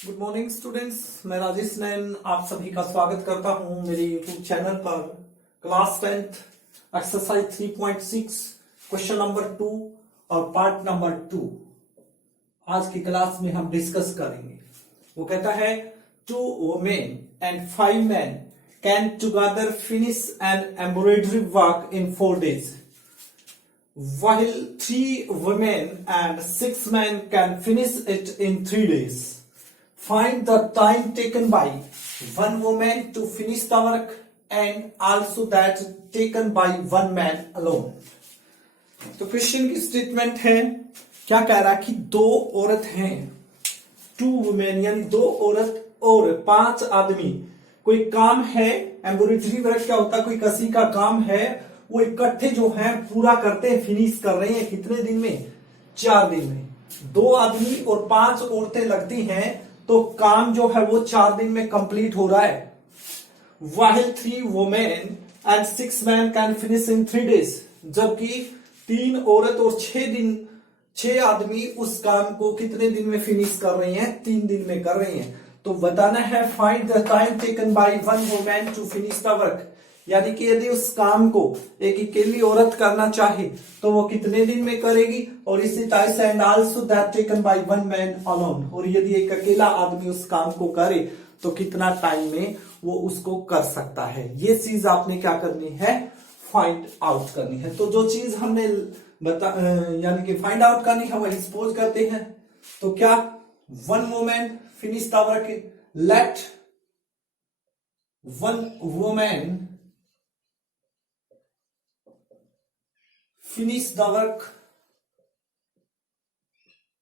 Good morning students, मैं राजेश नैन आप सभी का स्वागत करता हूं मेरे यूट्यूब चैनल पर। Class 10th exercise 3.6 question number 2 और पार्ट नंबर 2 आज की क्लास में हम डिस्कस करेंगे। वो कहता है 2 women and 5 men can together finish an embroidery work in 4 days, while 3 women and 6 men can finish it in 3 days. Find the time taken by one woman to finish the work and also that taken by one man alone. तो question की statement है, क्या कह रहा है कि 2 औरत हैं, 2 वुमेन यानी 2 औरत और 5 आदमी। कोई काम है, एम्ब्रॉयडरी वर्क क्या होता है, कोई कसी का काम है, वो इकट्ठे जो है पूरा करते हैं, फिनिश कर रहे हैं। कितने दिन में? 4 दिन में। 2 आदमी और 5 औरतें लगती हैं तो काम जो है वो 4 दिन में कंप्लीट हो रहा है। While 3 women and 6 men can finish in 3 days, जबकि 3 औरत और 6 आदमी उस काम को कितने दिन में फिनिश कर रहे हैं? 3 दिन में कर रहे हैं। तो बताना है find the time taken by one woman to finish the work, यानी कि यदि उस काम को एक अकेली औरत करना चाहे तो वो कितने दिन में करेगी, और इसी तरह से and also that taken by one man alone, और यदि एक अकेला आदमी उस काम को करे तो कितना टाइम में वो उसको कर सकता है। ये चीज आपने क्या करनी है? फाइंड आउट करनी है। तो जो चीज हमने यानी कि फाइंड आउट करनी है वही सपोज करते हैं। तो क्या one woman finish the work, let one woman finish the work,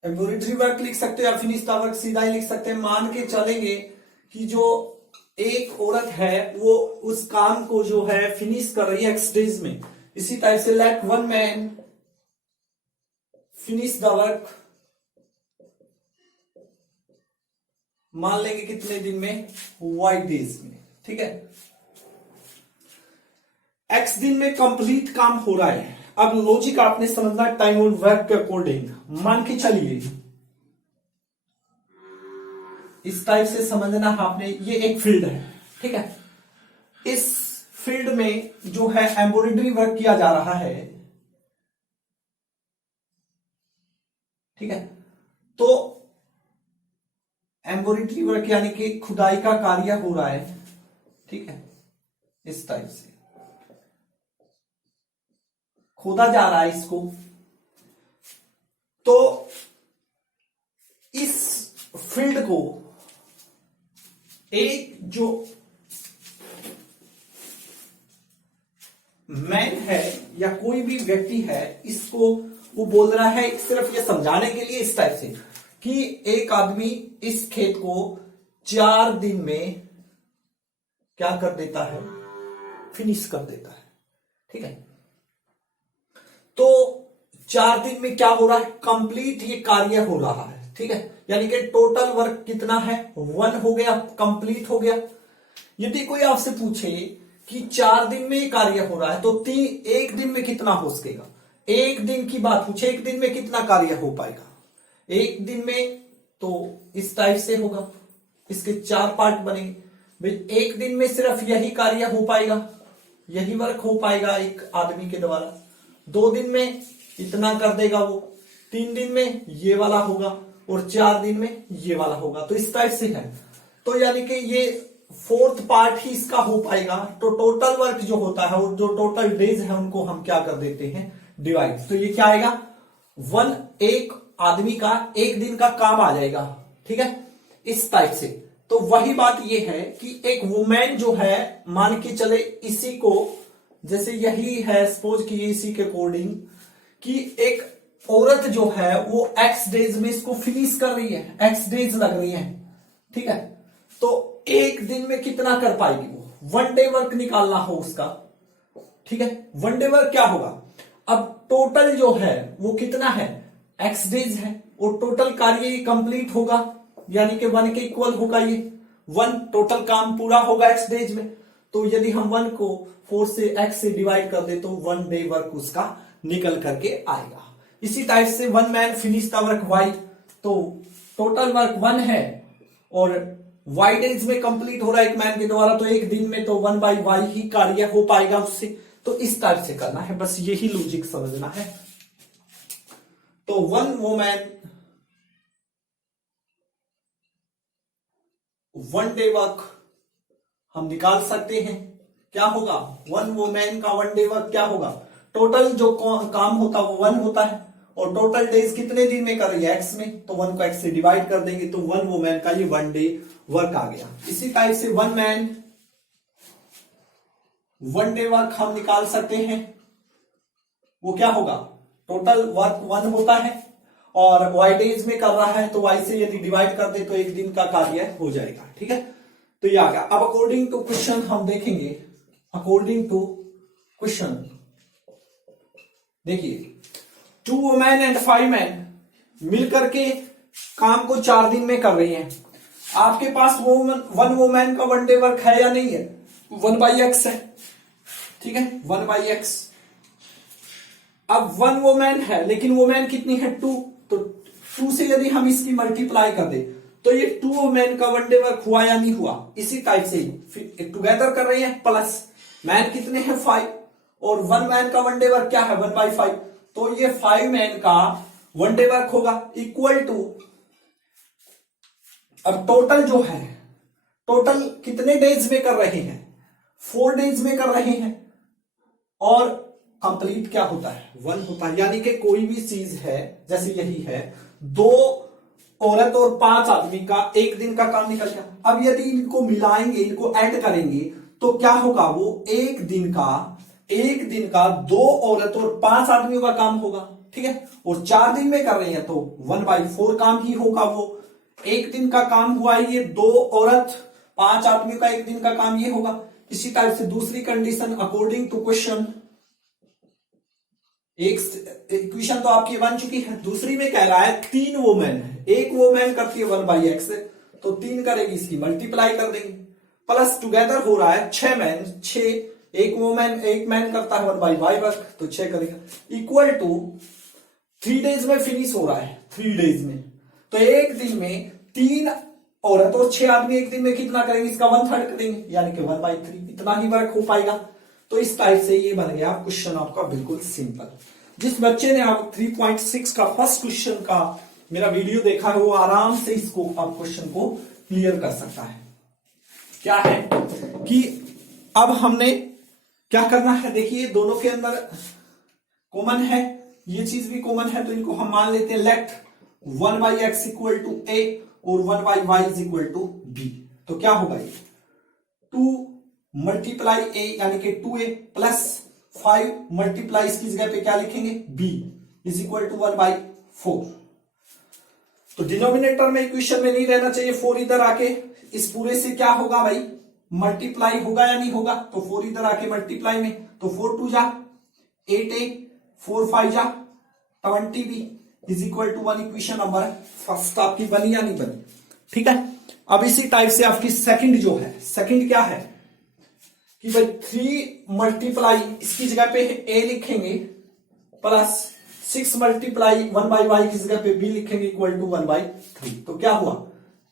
embroidery work लिख सकते हैं या फिनिश द वर्क सीधा ही लिख सकते हैं। मान के चलेंगे कि जो एक औरत है वो उस काम को जो है फिनिश कर रही है X डेज में। इसी टाइप से let one man finish the work, मान लेंगे कितने दिन में? Y डेज में। ठीक है, X दिन में कंप्लीट काम हो रहा है। अब लॉजिक आपने समझना है टाइम और वर्क के अकॉर्डिंग। मान के चलिए इस टाइप से समझना आपने, ये एक फील्ड है। ठीक है, इस फील्ड में जो है एम्ब्रॉयडरी वर्क किया जा रहा है। ठीक है, तो एम्ब्रॉयडरी वर्क यानी कि खुदाई का कार्य हो रहा है। ठीक है, इस टाइप से खोदा जा रहा है इसको। तो इस फील्ड को एक जो मैन है या कोई भी व्यक्ति है, इसको वो बोल रहा है सिर्फ ये समझाने के लिए इस टाइप से कि एक आदमी इस खेत को 4 दिन में क्या कर देता है? फिनिश कर देता है। ठीक है, तो 4 दिन में क्या हो रहा है? कंप्लीट ये कार्य हो रहा है। ठीक है, यानी कि टोटल वर्क कितना है? 1 हो गया, कंप्लीट हो गया। यदि कोई आपसे पूछे कि 4 दिन में ये कार्य हो रहा है तो 1 दिन में कितना हो सकेगा? 1 दिन की बात पूछे, 1 दिन में कितना कार्य हो पाएगा? 1 दिन में तो इस टाइप से होगा, इसके 4 पार्ट बनेंगे भाई। 1 दिन में सिर्फ यही कार्य हो पाएगा, यही वर्क हो पाएगा एक आदमी के द्वारा। 2 दिन में इतना कर देगा वो, 3 दिन में ये वाला होगा और 4 दिन में ये वाला होगा। तो इस टाइप से है। तो यानी कि ये 4th पार्ट ही इसका हो पाएगा। तो टोटल वर्क जो होता है और जो टोटल डेज है उनको हम क्या कर देते हैं? डिवाइड। तो ये क्या आएगा? एक आदमी का 1 दिन का काम आ जाएगा। ठीक है, इस टाइप से। तो वही बात ये है कि एक वुमेन जो है, मान के चले इसी को, जैसे यही है सपोज कि इसी के अकॉर्डिंग कि एक औरत जो है वो X डेज में इसको फिनिश कर रही है, X डेज लग रही है। ठीक है, तो 1 दिन में कितना कर पाएगी वो? 1 डे वर्क निकालना हो उसका। ठीक है, 1 डे वर्क क्या होगा? अब टोटल जो है वो कितना है? X डेज है, और टोटल कार्य ये कंप्लीट होगा, यानी कि 1 के इक्वल होगा। ये 1 टोटल काम पूरा होगा X डेज में। तो यदि हम 1 को 4 से X से डिवाइड कर दे तो 1 डे वर्क उसका निकल करके आएगा। इसी टाइप से 1 man finish the work y, तो टोटल वर्क 1 है और वाई डेज में कंप्लीट हो रहा है एक मैन के द्वारा, तो एक दिन में तो 1/y ही कार्य हो पाएगा उससे। तो इस टाइप से करना है, बस यही लॉजिक समझना है। तो 1 वुमेन 1 डे वर्क हम निकाल सकते हैं। क्या होगा? 1 वुमेन का 1 डे वर्क क्या होगा? टोटल जो काम होता है वो 1 होता है, और टोटल डेज कितने दिन में कर रही है? x में, तो 1 को x से डिवाइड कर देंगे, तो 1 वुमेन का ये 1 डे वर्क आ गया। इसी टाइप से 1 मैन 1 डे वर्क हम निकाल सकते हैं। वो क्या होगा? टोटल वर्क 1 होता है और y डेज में कर रहा है, तो y से यदि डिवाइड कर दे तो एक दिन का कार्य हो जाएगा। ठीक है, तो ये आ गया। अब अकॉर्डिंग टू क्वेश्चन हम देखेंगे। अकॉर्डिंग टू क्वेश्चन देखिए, 2 वुमेन एंड 5 मैन मिलकर के काम को 4 दिन में कर रही हैं। आपके पास 1 वुमेन का 1 डे वर्क है या नहीं है? 1/x है। ठीक है, 1/x। अब 1 वुमेन है, लेकिन वुमेन कितनी है? 2। तो 2 से यदि हम इसकी मल्टीप्लाई कर दे तो ये 2 वुमेन का 1 डे वर्क हुआ या नहीं हुआ? इसी टाइप से फिर टुगेदर कर रही है, प्लस मैन कितने हैं? 5, और 1 मैन का 1 डे वर्क क्या है? 1/5। तो ये 5 मैन का 1 डे वर्क होगा इक्वल टू, अब टोटल जो है, टोटल कितने डेज में कर रहे हैं? 4 डेज में कर रहे हैं, और कंप्लीट क्या होता है? 1 होता है। यानी कि कोई भी चीज है, जैसे यही है, 2 औरत और 5 आदमी का एक दिन का काम निकल गया। अब यदि इनको मिलाएंगे, इनको ऐड करेंगे, तो क्या होगा? वो एक दिन का 2 औरत और 5 आदमियों का काम होगा। ठीक है, और 4 दिन में कर रहे हैं तो 1/4 काम ही होगा। वो एक दिन का काम हुआ है, ये 2 औरत 5 आदमियों का एक दिन का काम ये होगा। इसी टाइप से दूसरी कंडीशन, अकॉर्डिंग टू क्वेश्चन, एक इक्वेशन तो आपकी बन चुकी है। दूसरी में कह रहा है 3 वुमेन है, एक वुमेन करती है 1/x, तो 3 करेगी, इसकी मल्टीप्लाई कर देंगे, प्लस टुगेदर हो रहा है 6 मैन, 6, एक मैन करता है 1/y वर्क, तो 6 करेगा, इक्वल टू 3 डेज में फिनिश हो रहा है। 3 डेज में, तो एक दिन में 3 औरत और 6 आदमी एक दिन में कितना करेंगे? इसका 1/3 करेंगे, यानी कि 1/3 इतना ही वर्क हो पाएगा। तो इस टाइप से ये बन गया क्वेश्चन आपका बिल्कुल सिंपल। जिस बच्चे ने आप 3.6 का फर्स्ट क्वेश्चन का मेरा वीडियो देखा है, वो आराम से इसको आप क्वेश्चन को क्लियर कर सकता है। क्या है कि अब हमने क्या करना है? देखिए, दोनों के अंदर कॉमन है, ये चीज भी कॉमन है, तो इनको हम मान लेते हैं late 1/x equal to a और 1/y is equal to b। तो क्या होगा? ये 2 मल्टीप्लाई a यानी कि 2a प्लस 5 मल्टीप्लाई इसकी जगह पे क्या लिखेंगे? b is equal to 1/4। तो डिनोमिनेटर में इक्वेशन में नहीं रहना चाहिए 4, इधर आके इस पूरे से क्या होगा भाई? मल्टीप्लाई होगा या नहीं होगा? तो 4 इधर आके मल्टीप्लाई में, तो 4 2 जा 8a, 4 5 जा 20b is equal to 1। Equation number first आपकी बनी या नहीं बनी? ठीक है, अब इसी टाइप से आपकी सेकंड जो है, सेकंड क्या है कि भाई 3 मल्टीप्लाई इसकी जगह पे a लिखेंगे, प्लस 6 मल्टीप्लाई 1/y की जगह पे b लिखेंगे इक्वल टू 1/3। तो क्या हुआ?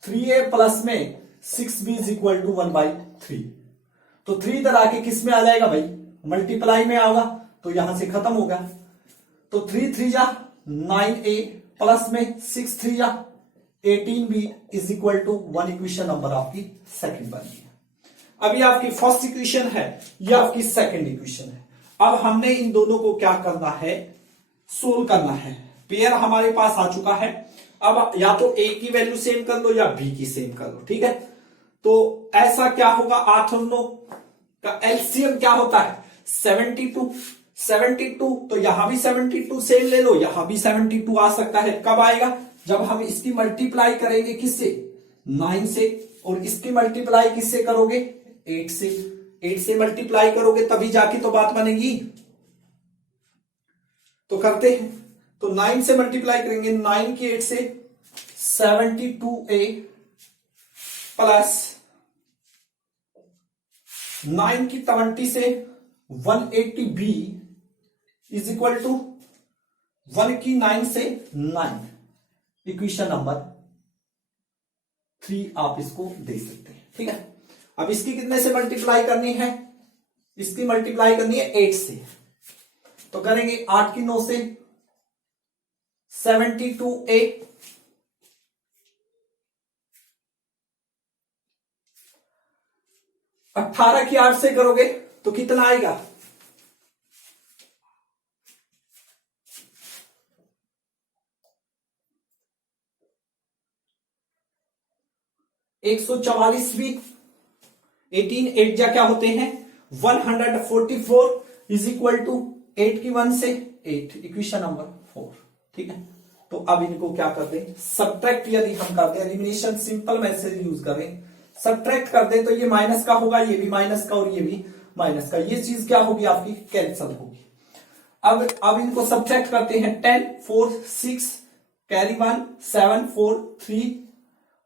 3a प्लस में 6b इज इक्वल टू 1/3। तो 3 इधर आके किस में आ जाएगा भाई? मल्टीप्लाई में आएगा, तो यहां से खत्म होगा। तो 3 3 जा 9a प्लस में 6 3 जा 18b is equal to 1। Equation number आपकी सेकंड बन गई। अभी आपकी फर्स्ट इक्वेशन है, ये आपकी सेकंड इक्वेशन है। अब हमने इन दोनों को क्या करना है? सोल्व करना है। पेयर हमारे पास आ चुका है। अब या तो a की वैल्यू सेम कर लो या b की सेम कर लो। ठीक है, तो ऐसा क्या होगा? 8 और 9 का एलसीएम क्या होता है? 72। 72, तो यहां भी 72 सेम ले लो, यहां भी 72 आ सकता है। कब आएगा? जब हम इसकी मल्टीप्लाई करेंगे किससे? 9 से, और इसकी मल्टीप्लाई किससे करोगे? 8 से। 8 से मल्टीप्लाई करोगे तभी जाके तो बात बनेगी। तो करते हैं, तो 9 से मल्टीप्लाई करेंगे, 9 की 8 से 72a प्लस 9 की 20 से 180b इज इक्वल टू 1 की 9 से 9। इक्वेशन नंबर 3 आप इसको दे सकते हैं। ठीक है, अब इसकी कितने से मल्टीप्लाई करनी है, इसकी मल्टीप्लाई करनी है 8 से, तो करेंगे 8 की 9 से 72A, 18 की 8 से करोगे तो कितना आएगा, 144 भी, 18 8 जा क्या होते हैं 144 इज इक्वल टू 8 की 1 से 8, इक्वेशन नंबर 4। ठीक है, तो अब इनको क्या कर दें, सब्ट्रैक्ट यदि हम करते हैं, एलिमिनेशन सिंपल मैसेज यूज करें, सब्ट्रैक्ट कर दें तो ये माइनस का होगा, ये भी माइनस का और ये भी माइनस का, ये चीज क्या होगी आपकी कैंसल होगी। अब इनको सब्ट्रैक्ट करते हैं, 10 4 6 कैरी 1 7 4 3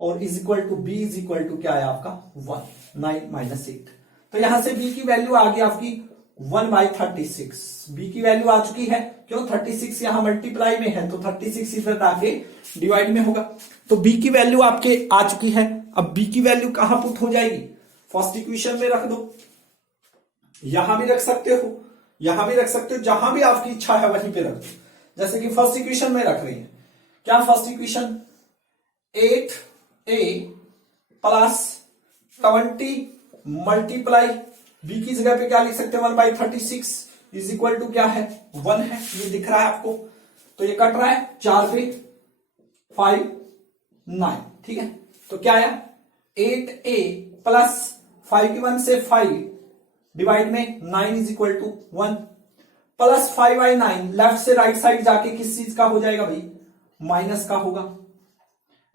और is equal to b is equal to क्या है आपका 1 9 माइनस 8, तो यहां से बी की वैल्यू आ गई आपकी 1/36, बी की वैल्यू आ चुकी है, क्यों 36 यहां मल्टीप्लाई में है तो 36 इधर आके डिवाइड में होगा, तो बी की वैल्यू आपके आ चुकी है। अब बी की वैल्यू कहां पुट हो जाएगी, फर्स्ट इक्वेशन में रख दो, यहां भी रख सकते हो, यहां भी रख सकते हो, जहां भी आपकी इच्छा है वहीं पे रख दो, जैसे कि फर्स्ट इक्वेशन में रख रही है, क्या first equation 8a plus 20 multiply b की जगह पे क्या लिख सकते हैं 1/36 इज इक्वल टू क्या है 1 है, ये दिख रहा है आपको, तो ये कट रहा है 4 पे 5 9। ठीक है, तो क्या आया 8a प्लस 5 की 1 से 5 डिवाइड में 9 is equal to 1 plus 5/9 left से राइट साइड जाके किस चीज का हो जाएगा भाई, माइनस का होगा।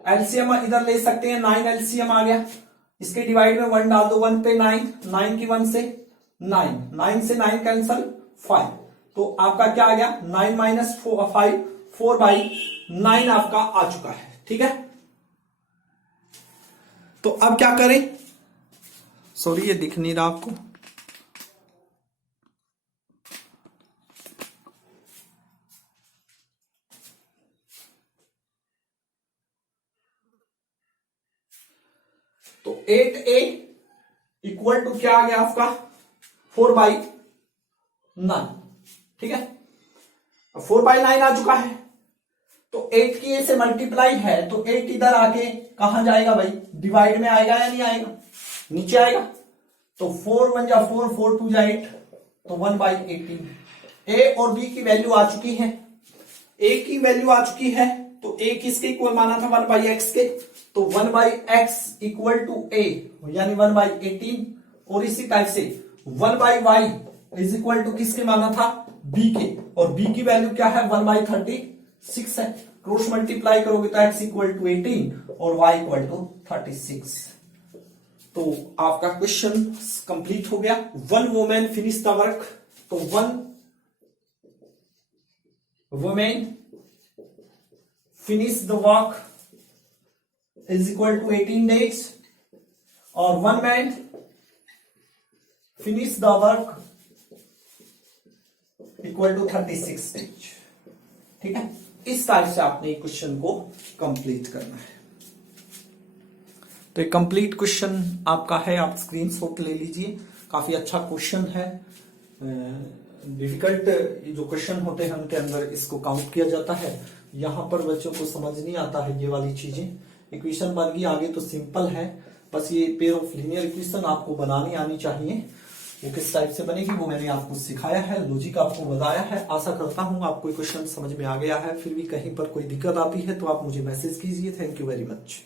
एलसीएम इधर ले सकते हैं, 9 एलसीएम आ गया, इसके डिवाइड में 1 डाल दो, 1 पे 9 9 की 1 से 9 9 से 9 कैंसल 5, तो आपका क्या आ गया 9 माइनस 5 4/9 आपका आ चुका है। ठीक है, तो अब क्या करें, सॉरी ये दिख नहीं रहा आपको, तो 8a इक्वल टू क्या आ गया आपका 4/9। ठीक है, 4/9 आ चुका है, तो 8 की ए से मल्टीप्लाई है तो 8 इधर आके कहां जाएगा भाई, डिवाइड में आएगा या नहीं आएगा, नीचे आएगा, तो 4 1 जा 4 4 2 जा 8, तो 1/18। ए और बी की वैल्यू आ चुकी है, ए की वैल्यू आ चुकी है, तो ए किसके इक्वल माना था 1/x के, तो 1/x इक्वल टू ए यानी 1/18, और इसी टाइप से 1/y इज इक्वल टू किसके माना था b के, और b की वैल्यू क्या है 1/36 है, क्रॉस मल्टीप्लाई करोगे तो x इक्वल टू 18 और y इक्वल टू 36। तो आपका क्वेश्चन कंप्लीट हो गया। 1 वुमेन फिनिश द वर्क, तो 1 women finish the work is equal to 18 days, और 1 man finish the work equal to 36 days। ठीक है, इस टाइप से आपने क्वेश्चन को कंप्लीट करना है। तो एक कंप्लीट क्वेश्चन आपका है, आप स्क्रीनशॉट ले लीजिए, काफी अच्छा क्वेश्चन है। डिफिकल्ट जो क्वेश्चन होते हैं उनके अंदर इसको काउंट किया जाता है, यहां पर बच्चों को समझ नहीं आता है ये वाली चीजें। इक्वेशन बन गई, आगे तो सिंपल है, बस ये पेयर ऑफ लीनियर इक्वेशन आपको बनानी आनी चाहिए, वो किस टाइप से बनेगी वो मैंने आपको सिखाया है, लॉजिक आपको बताया है। आशा करता हूं आपको क्वेश्चन समझ में आ गया है, फिर भी कहीं पर कोई दिक्कत आती है तो आप मुझे मैसेज कीजिए। Thank you very much.